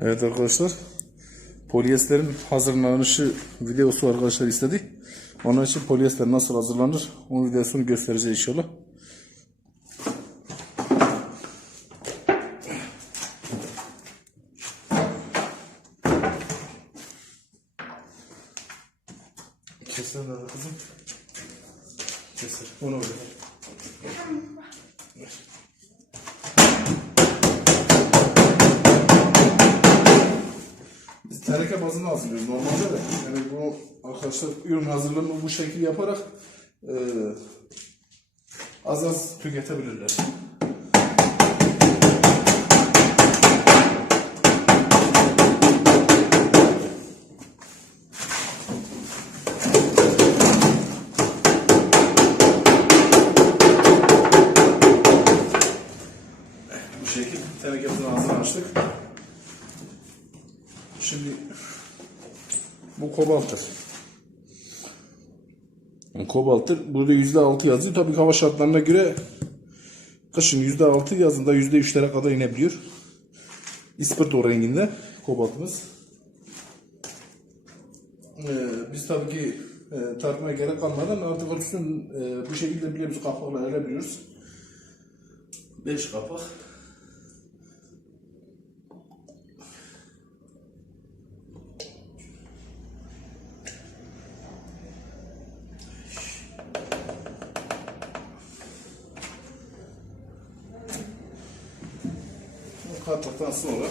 Evet arkadaşlar. Polyesterin hazırlanışı videosu arkadaşlar istedi. Onun için polyester nasıl hazırlanır onun videosunu göstereceğiz inşallah. Keser kızım. Keser. Onu öyle. Biz teneke bazını hazırlıyoruz normalde de. Yani bu arkadaşlar ürün hazırlığını bu şekil yaparak e, az az tüketebilirler. Bu şekil tenekemizin ağzını açtık. Şimdi bu kobalttır. Yani kobalttır. Burada yüzde altı yazıyor. Tabii hava şartlarına göre kışın yüzde altı yazında yüzde üçlere kadar inebiliyor. İspirto renginde kobaltımız. Ee, biz tabii ki e, tartmaya gerek kalmadan artık ölçüsünü e, bu şekilde biliyoruz kapakla verebiliyoruz. 5 kapak. Kattıktan sonra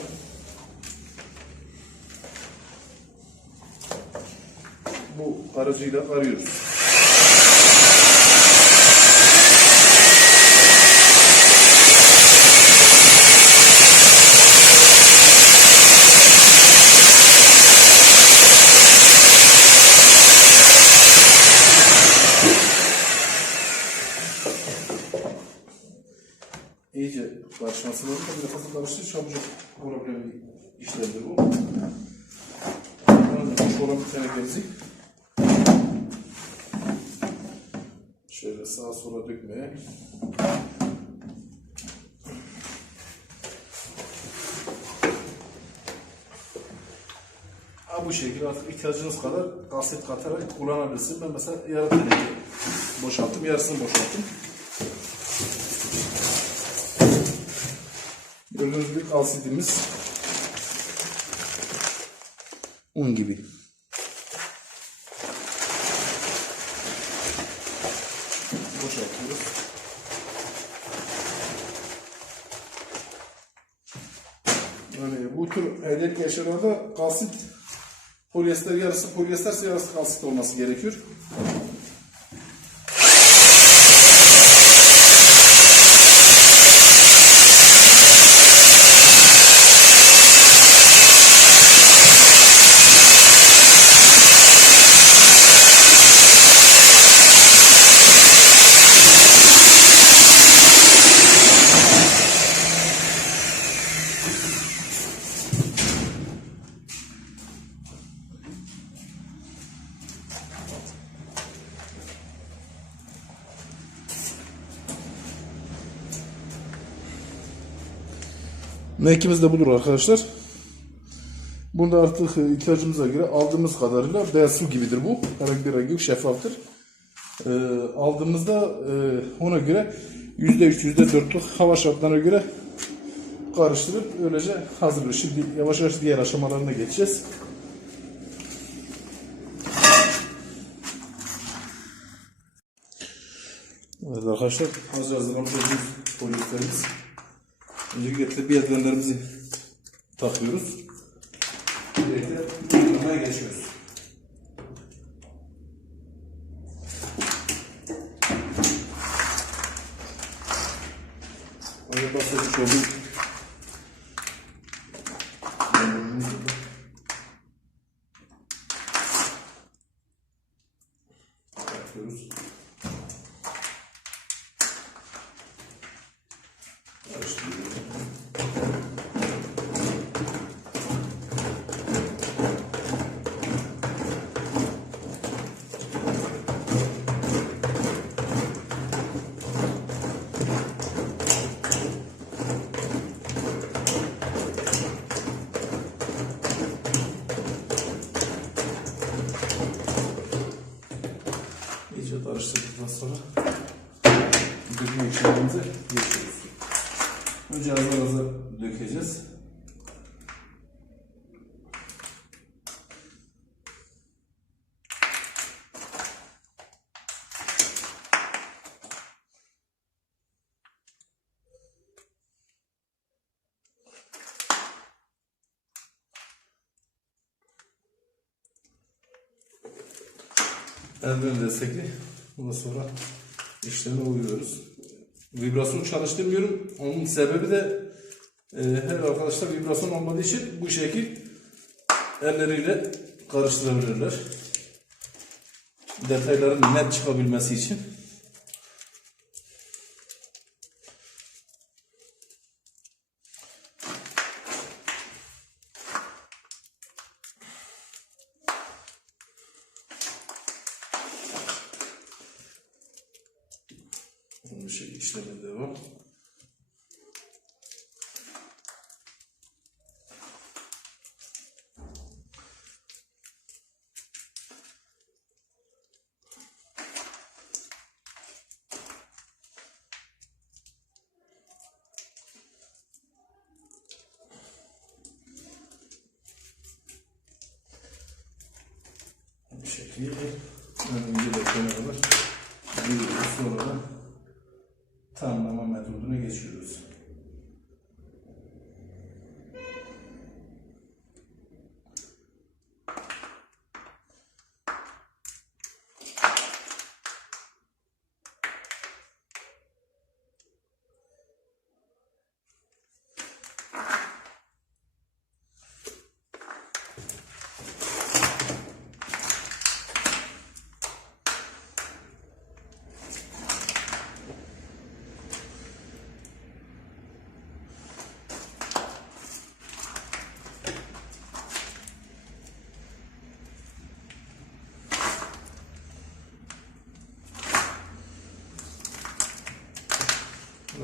bu aracıyla arıyoruz. Lazım. Tabii nefesi karıştı çabucak bir işlemdir bu. Önce boş olan bir tenekemizi şöyle sağa sola dökmeye Ha, bu şekilde artık ihtiyacınız kadar kaset katarak kullanabilirsiniz. Ben mesela yarı boşalttım, yarısını boşalttım. Gördüğünüz gibi kalsitimiz un gibi. Boşaltıyoruz. Yani bu tür hedef yaşlarda kalsit polyester yarısı polyesterse yarısı kalsit olması gerekiyor. Mekimiz de budur arkadaşlar. Bunda artık e, ihtiyacımıza göre aldığımız kadarıyla beyaz su gibidir bu. Herhangi bir rengi yok, şeffaftır. Ee, aldığımızda e, ona göre %3, %4'lük hava şartlarına göre karıştırıp öylece hazırlıyoruz. Şimdi yavaş yavaş diğer aşamalarına geçeceğiz. Evet arkadaşlar hazır hazırlamış polislerimiz. Öncelikle bir eldivenlerimizi takıyoruz. Birlikte uygulamaya geçiyoruz. Önce bahsetmiş olduğum yapıyoruz. Karıştırıyoruz. İşlemimize geçiyoruz. Önce azar azar dökeceğiz. Eldiven destekli. Ondan sonra işleme uyuyoruz. Vibrasyon çalıştırmıyorum. Onun sebebi de e, her arkadaşlar vibrasyon olmadığı için bu şekil elleriyle karıştırabilirler. Detayların net çıkabilmesi için. Bu şekilde işleme devam. Bu şekilde önce de kadar giriyoruz. Sonra da tamamlama metoduna geçiyoruz.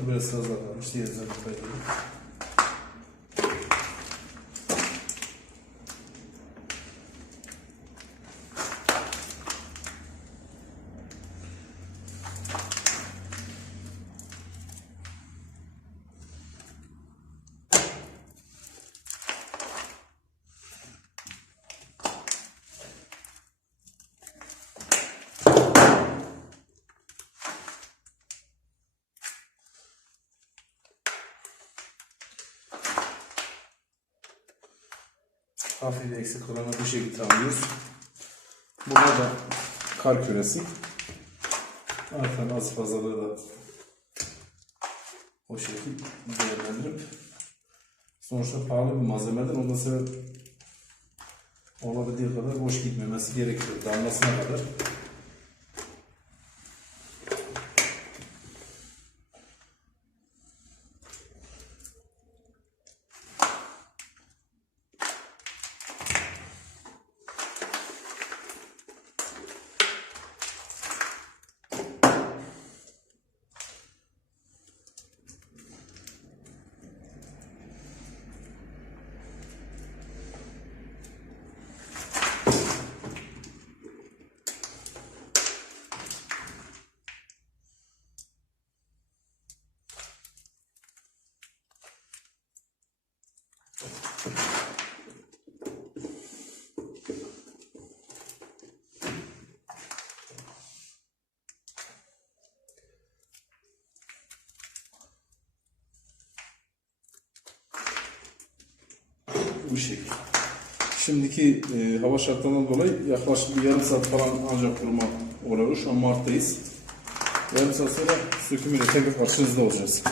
Burası azalmış diğer zarfları. Hafif eksik olanı bu şekilde alıyoruz. Burada da kar küresi. Arkadan az fazlalığı da o şekilde değerlendirip sonuçta pahalı bir malzemeden ondan sonra olabildiği kadar boş gitmemesi gerekiyor. Damlasına kadar. Bu şekilde. Şimdiki e, hava şartlarından dolayı yaklaşık bir yarım saat falan ancak kuruma oluyor. Şu an Mart'tayız. Yarım saat sonra sökümüyle tekrar karşınızda olacağız.